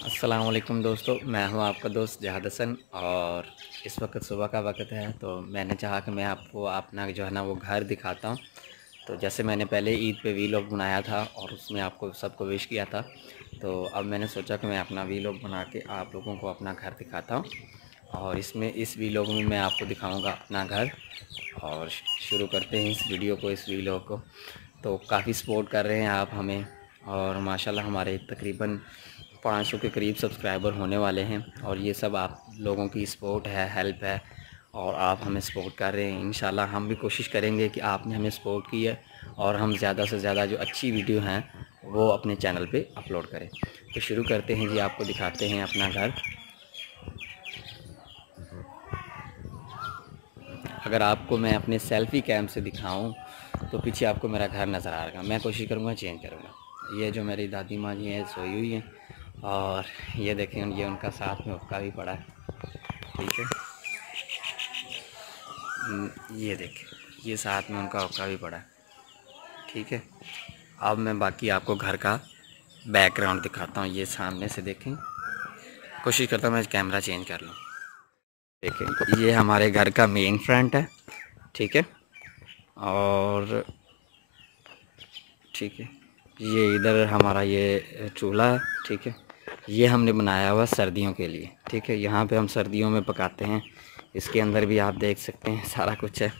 अस्सलाम वालेकुम दोस्तों, मैं हूं आपका दोस्त जहाद हसन। और इस वक्त सुबह का वक्त है, तो मैंने चाहा कि मैं आपको अपना जो है ना वो घर दिखाता हूं। तो जैसे मैंने पहले ईद पे वीलॉग बनाया था और उसमें आपको सबको विश किया था, तो अब मैंने सोचा कि मैं अपना वीलॉग बना के आप लोगों को अपना घर दिखाता हूं। और इस वीलॉग में मैं आपको दिखाऊंगा अपना घर। और शुरू करते हैं इस वीडियो को, इस वीलॉग को। तो काफ़ी सपोर्ट कर रहे हैं आप हमें, और माशाल्लाह हमारे तकरीबन 500 के करीब सब्सक्राइबर होने वाले हैं। और ये सब आप लोगों की सपोर्ट है, हेल्प है, और आप हमें सपोर्ट कर रहे हैं। इंशाल्लाह हम भी कोशिश करेंगे कि आपने हमें सपोर्ट की है और हम ज़्यादा से ज़्यादा जो अच्छी वीडियो हैं वो अपने चैनल पे अपलोड करें। तो शुरू करते हैं जी, आपको दिखाते हैं अपना घर। अगर आपको मैं अपने सेल्फ़ी कैम से दिखाऊं तो पीछे आपको मेरा घर नज़र आ रहा है। मैं कोशिश करूँगा चेंज करूँगा। ये जो मेरी दादी माँ जी हैं सोई हुई हैं, और ये देखें ये उनका साथ में हुक्का भी पड़ा है, ठीक है। ये देखें, ये साथ में उनका हुक्का भी पड़ा है, ठीक है। अब मैं बाकी आपको घर का बैकग्राउंड दिखाता हूँ। ये सामने से देखें, कोशिश करता हूँ मैं कैमरा चेंज कर लूँ। देखें ये हमारे घर का मेन फ्रंट है, ठीक है। और ठीक है, ये इधर हमारा ये चूल्हा है, ठीक है। ये हमने बनाया हुआ सर्दियों के लिए, ठीक है। यहाँ पे हम सर्दियों में पकाते हैं। इसके अंदर भी आप देख सकते हैं सारा कुछ है,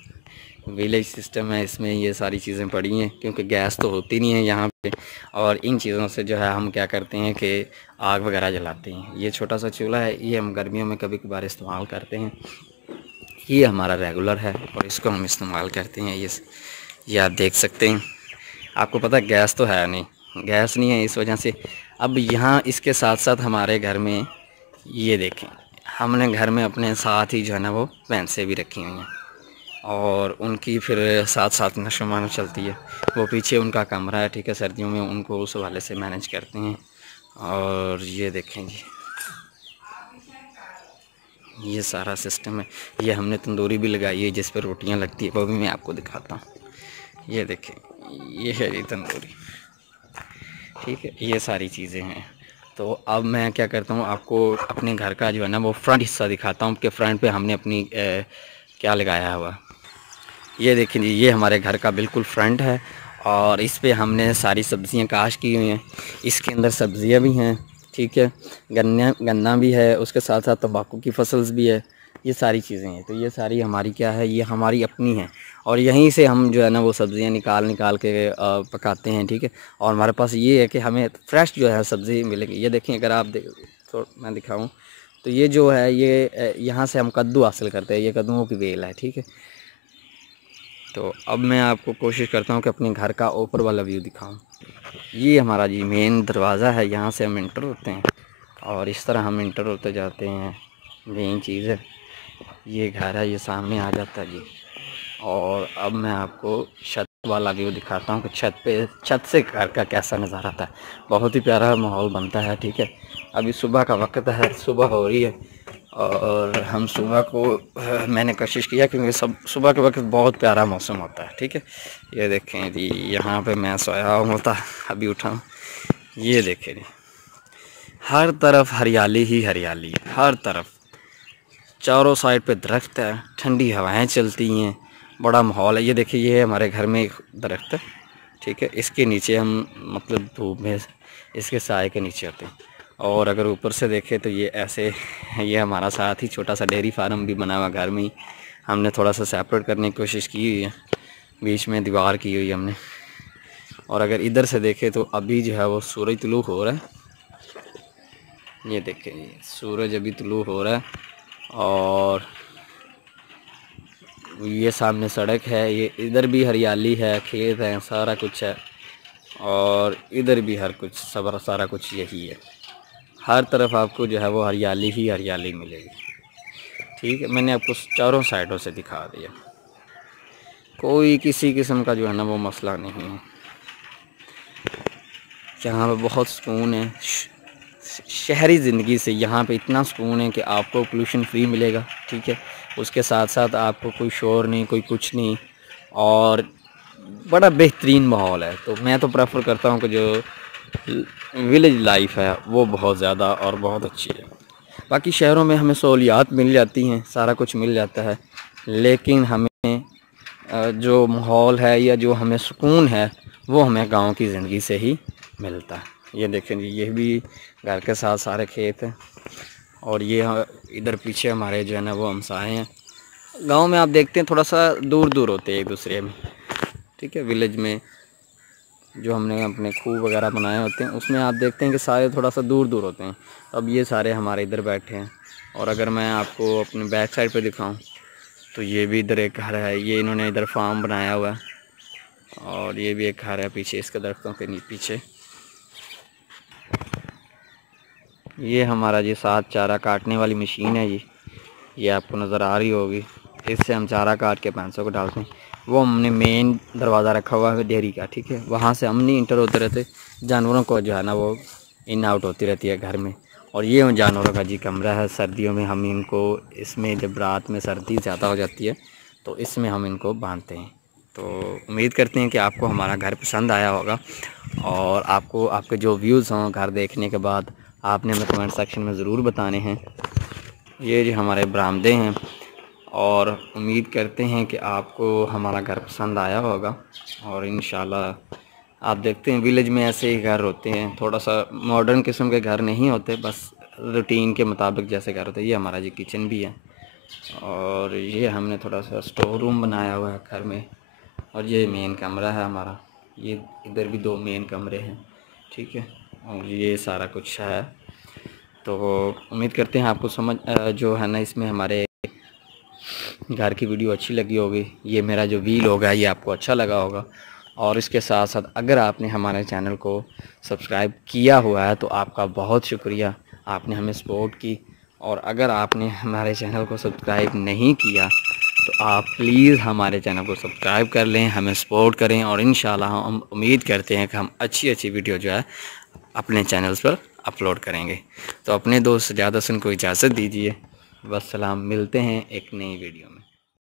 विलेज सिस्टम है इसमें। ये सारी चीज़ें पड़ी हैं क्योंकि गैस तो होती नहीं है यहाँ पे। और इन चीज़ों से जो है हम क्या करते हैं कि आग वगैरह जलाते हैं। ये छोटा सा चूल्हा है, ये हम गर्मियों में कभी कभार इस्तेमाल करते हैं। ये हमारा रेगुलर है और इसको हम इस्तेमाल करते हैं। ये आप देख सकते हैं। आपको पता है गैस तो है नहीं, गैस नहीं है, इस वजह से अब यहाँ इसके साथ साथ हमारे घर में ये देखें, हमने घर में अपने साथ ही जो है ना वो भैंसें भी रखी हुई हैं, और उनकी फिर साथ साथ नशोमान चलती है। वो पीछे उनका कमरा है, ठीक है। सर्दियों में उनको उस हवाले से मैनेज करते हैं। और ये देखें जी, ये सारा सिस्टम है। ये हमने तंदूरी भी लगाई है जिस पर रोटियां लगती है, वो भी मैं आपको दिखाता हूँ। ये देखें, ये है जी तंदूरी, ठीक है। ये सारी चीज़ें हैं। तो अब मैं क्या करता हूँ, आपको अपने घर का जो है ना वो फ्रंट हिस्सा दिखाता हूँ कि फ्रंट पे हमने अपनी क्या लगाया हुआ। ये देखिए जी, ये हमारे घर का बिल्कुल फ्रंट है, और इस पे हमने सारी सब्ज़ियाँ काश की हुई हैं। इसके अंदर सब्ज़ियाँ भी हैं, ठीक है। गन्ना भी है, उसके साथ साथ तंबाकू की फसल्स भी है। ये सारी चीज़ें हैं। तो ये सारी हमारी क्या है, ये हमारी अपनी है। और यहीं से हम जो है ना वो सब्ज़ियाँ निकाल निकाल के पकाते हैं, ठीक है। और हमारे पास ये है कि हमें फ्रेश जो है सब्ज़ी मिलेगी। ये देखें, अगर आप तो मैं दिखाऊँ तो ये जो है ये यहाँ से हम कद्दू हासिल करते हैं। ये कद्दुओं की बेल है, ठीक है। तो अब मैं आपको कोशिश करता हूँ कि अपने घर का ऊपर वाला व्यू दिखाऊं। ये हमारा जी मेन दरवाज़ा है, यहाँ से हम इंटर होते हैं और इस तरह हम इंटर होते जाते हैं। मेन चीज़ है, ये घर है, ये सामने आ जाता है जी। और अब मैं आपको छत वाला व्यू दिखाता हूँ कि छत से घर का कैसा नज़ारा आता है। बहुत ही प्यारा माहौल बनता है, ठीक है। अभी सुबह का वक्त है, सुबह हो रही है, और हम सुबह को मैंने कोशिश किया क्योंकि सब सुबह के वक्त बहुत प्यारा मौसम होता है, ठीक है। ये देखें जी, यहाँ पे मैं सोया होता, अभी उठा हूँ। ये देखें जी, हर तरफ हरियाली ही हरियाली है, हर तरफ चारों साइड पे दरख्त है, ठंडी हवाएं चलती हैं, बड़ा माहौल है। ये देखिए, ये हमारे घर में एक दरख्त है, ठीक है। इसके नीचे हम मतलब धूप में इसके साए के नीचे होते हैं। और अगर ऊपर से देखें तो ये ऐसे, ये हमारा साथ ही छोटा सा डेयरी फार्म भी बना हुआ घर में ही। हमने थोड़ा सा सेपरेट करने की कोशिश की हुई है, बीच में दीवार की हुई हमने। और अगर इधर से देखें तो अभी जो है वो सूरज तुलू हो रहा है। ये देखें, ये सूरज अभी तुलू हो रहा है, और ये सामने सड़क है। ये इधर भी हरियाली है, खेत है, सारा कुछ है। और इधर भी हर कुछ सब सारा कुछ यही है। हर तरफ आपको जो है वो हरियाली ही हरियाली मिलेगी, ठीक है। मैंने आपको चारों साइडों से दिखा दिया, कोई किसी किस्म का जो है ना वो मसला नहीं है। यहाँ पे बहुत सुकून है। शहरी ज़िंदगी से यहाँ पे इतना सुकून है कि आपको पोल्यूशन फ्री मिलेगा, ठीक है। उसके साथ साथ आपको कोई शोर नहीं, कोई कुछ नहीं, और बड़ा बेहतरीन माहौल है। तो मैं तो प्रेफर करता हूँ कि जो विलेज लाइफ है वो बहुत ज़्यादा और बहुत अच्छी है। बाकी शहरों में हमें सहूलियात मिल जाती हैं, सारा कुछ मिल जाता है, लेकिन हमें जो माहौल है या जो हमें सुकून है वो हमें गांव की ज़िंदगी से ही मिलता है। ये देखें जी, ये भी घर के साथ सारे खेत हैं, और ये इधर पीछे हमारे जो है ना वो हमसाए हैं। गांव में आप देखते हैं थोड़ा सा दूर दूर होते हैं एक दूसरे में, ठीक है। विलेज में जो हमने अपने खूह वगैरह बनाए होते हैं उसमें आप देखते हैं कि सारे थोड़ा सा दूर दूर होते हैं। अब ये सारे हमारे इधर बैठे हैं, और अगर मैं आपको अपने बैक साइड पे दिखाऊं तो ये भी इधर एक घर है, ये इन्होंने इधर फार्म बनाया हुआ है, और ये भी एक घर है पीछे इसके दरख्तों के पीछे। ये हमारा जी साथ चारा काटने वाली मशीन है जी, ये आपको नज़र आ रही होगी। इससे हम चारा काट के भैंसों को डालते हैं। वो हमने मेन दरवाज़ा रखा हुआ है डेयरी का, ठीक है, वहाँ से हम नहीं इंटर होते रहते, जानवरों को जो है ना वो इन आउट होती रहती है घर में। और ये उन जानवरों का जी कमरा है, सर्दियों में हम इनको इसमें, जब रात में सर्दी ज़्यादा हो जाती है तो इसमें हम इनको बांधते हैं। तो उम्मीद करते हैं कि आपको हमारा घर पसंद आया होगा, और आपको आपके जो व्यूज़ हों घर देखने के बाद आपने हमें कमेंट सेक्शन में ज़रूर बताने हैं। ये जो हमारे बरामदे हैं, और उम्मीद करते हैं कि आपको हमारा घर पसंद आया होगा। और इंशाल्लाह आप देखते हैं विलेज में ऐसे ही घर होते हैं, थोड़ा सा मॉडर्न किस्म के घर नहीं होते, बस रूटीन के मुताबिक जैसे घर होते हैं। ये हमारा जी किचन भी है, और ये हमने थोड़ा सा स्टोर रूम बनाया हुआ है घर में, और ये मेन कमरा है हमारा। ये इधर भी 2 मेन कमरे हैं, ठीक है, और ये सारा कुछ है। तो उम्मीद करते हैं आपको समझ जो है ना इसमें हमारे घर की वीडियो अच्छी लगी होगी। ये मेरा जो व्लॉग होगा ये आपको अच्छा लगा होगा, और इसके साथ साथ अगर आपने हमारे चैनल को सब्सक्राइब किया हुआ है तो आपका बहुत शुक्रिया, आपने हमें सपोर्ट की। और अगर आपने हमारे चैनल को सब्सक्राइब नहीं किया तो आप प्लीज़ हमारे चैनल को सब्सक्राइब कर लें, हमें सपोर्ट करें, और इंशाल्लाह हम उम्मीद करते हैं कि हम अच्छी अच्छी वीडियो जो है अपने चैनल्स पर अपलोड करेंगे। तो अपने दोस्त ज़्यादा सुन को इजाज़त दीजिए। वस्सलाम, मिलते हैं एक नई वीडियो में।